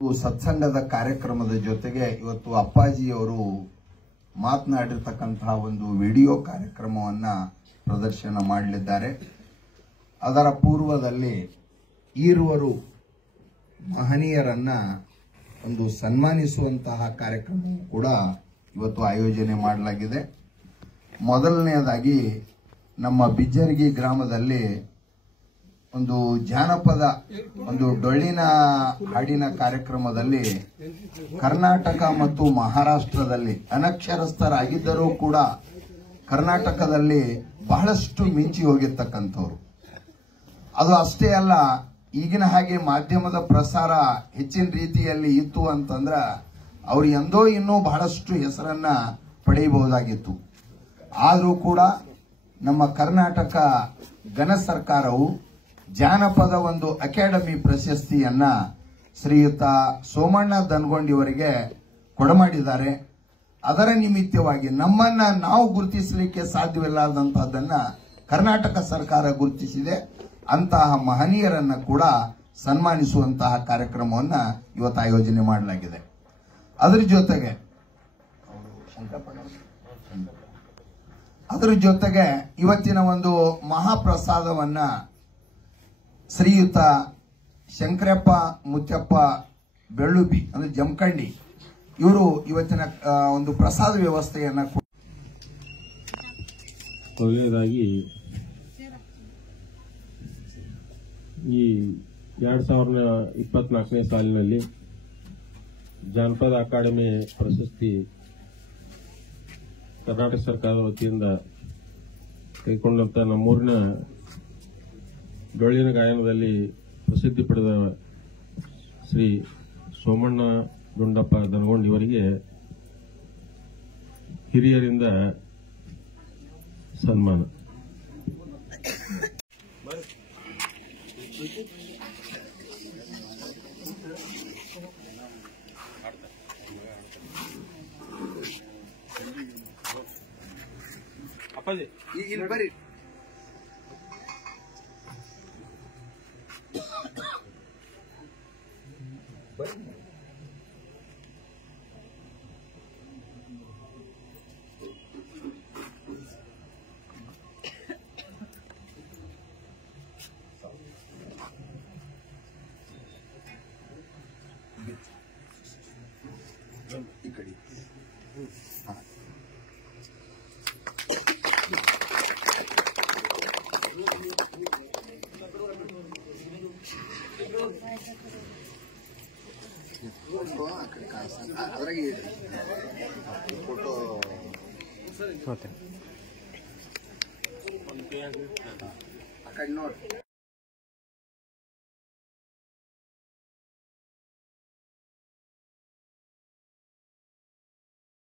ಸತ್ಸಂಗದ ಕಾರ್ಯಕ್ರಮದ ಜೊತೆಗೆ ಇವತ್ತು ಅಪ್ಪಾಜಿಯವರು ಮಾತನಾಡಿರತಕ್ಕಂತಹ ಒಂದು ವಿಡಿಯೋ ಕಾರ್ಯಕ್ರಮವನ್ನ ಪ್ರದರ್ಶನ ಮಾಡಲಿದ್ದಾರೆ. ಅದರ ಪೂರ್ವದಲ್ಲಿ ಈರುವರು ಮಹನೀಯರನ್ನ ಒಂದು ಸನ್ಮಾನಿಸುವಂತಹ ಕಾರ್ಯಕ್ರಮವು ಕೂಡ ಇವತ್ತು ಆಯೋಜನೆ ಮಾಡಲಾಗಿದೆ. ಮೊದಲನೆಯದಾಗಿ ನಮ್ಮ ಬಿಜ್ಜರಗಿ ಗ್ರಾಮದಲ್ಲಿ ಒಂದು ಜಾನಪದ ಒಂದು ಡೊಳ್ಳಿನ ಹಾಡಿನ ಕಾರ್ಯಕ್ರಮದಲ್ಲಿ ಕರ್ನಾಟಕ ಮತ್ತು ಮಹಾರಾಷ್ಟ್ರದಲ್ಲಿ ಅನಕ್ಷರಸ್ಥರಾಗಿದ್ದರೂ ಕೂಡ ಕರ್ನಾಟಕದಲ್ಲಿ ಬಹಳಷ್ಟು ಮಿಂಚಿ ಹೋಗಿರ್ತಕ್ಕಂಥವ್ರು. ಅದು ಅಷ್ಟೇ ಅಲ್ಲ, ಈಗಿನ ಹಾಗೆ ಮಾಧ್ಯಮದ ಪ್ರಸಾರ ಹೆಚ್ಚಿನ ರೀತಿಯಲ್ಲಿ ಇತ್ತು ಅಂತಂದ್ರ ಅವ್ರು ಎಂದೋ ಇನ್ನೂ ಬಹಳಷ್ಟು ಹೆಸರನ್ನ ಪಡೆಯಬಹುದಾಗಿತ್ತು. ಆದರೂ ಕೂಡ ನಮ್ಮ ಕರ್ನಾಟಕ ಘನ ಸರ್ಕಾರವು ಜಾನಪದ ಒಂದು ಅಕಾಡೆಮಿ ಪ್ರಶಸ್ತಿಯನ್ನ ಶ್ರೀಯುತ ಸೋಮಣ್ಣ ದನಗೊಂಡಿಯವರಿಗೆ ಕೊಡಮಾಡಿದ್ದಾರೆ. ಅದರ ನಿಮಿತ್ತವಾಗಿ ನಮ್ಮನ್ನ ನಾವು ಗುರುತಿಸಲಿಕ್ಕೆ ಸಾಧ್ಯವಿಲ್ಲದಂತಹದನ್ನ ಕರ್ನಾಟಕ ಸರ್ಕಾರ ಗುರುತಿಸಿದೆ. ಅಂತಹ ಮಹನೀಯರನ್ನ ಕೂಡ ಸನ್ಮಾನಿಸುವಂತಹ ಕಾರ್ಯಕ್ರಮವನ್ನ ಇವತ್ತು ಆಯೋಜನೆ ಮಾಡಲಾಗಿದೆ. ಅದರ ಜೊತೆಗೆ ಇವತ್ತಿನ ಒಂದು ಮಹಾಪ್ರಸಾದವನ್ನ ಶ್ರೀಯುತ ಶಂಕರಪ್ಪ ಮುತ್ತಪ್ಪ ಬೆಳ್ಳುಬಿ ಅಂದ್ರೆ ಜಮಖಂಡಿ ಇವರು ಇವತ್ತಿನ ಒಂದು ಪ್ರಸಾದ ವ್ಯವಸ್ಥೆಯನ್ನ ಮೊದಲನೇದಾಗಿ ಈ 2024ನೇ ಸಾಲಿನಲ್ಲಿ ಜಾನಪದ ಅಕಾಡೆಮಿ ಪ್ರಶಸ್ತಿ ಕರ್ನಾಟಕ ಸರ್ಕಾರದ ವತಿಯಿಂದ ಕೈಗೊಂಡಂತ ನಮ್ಮೂರಿನ ಡೊಳ್ಳಿನ ಗಾಯನದಲ್ಲಿ ಪ್ರಸಿದ್ಧಿ ಪಡೆದ ಶ್ರೀ ಸೋಮಣ್ಣ ದುಂಡಪ್ಪ ದನಗೊಂಡ್ ಇವರಿಗೆ ಹಿರಿಯರಿಂದ ಸನ್ಮಾನ. ಅಪ್ಪಾಜಿ ಇಲ್ಲಿ ಬರ್ರಿ. ಈ ಕಡೆ ಅದ್ರಾಗೆ ಫೋಟೋ ಆ ಕಡೆ ನೋಡಿ.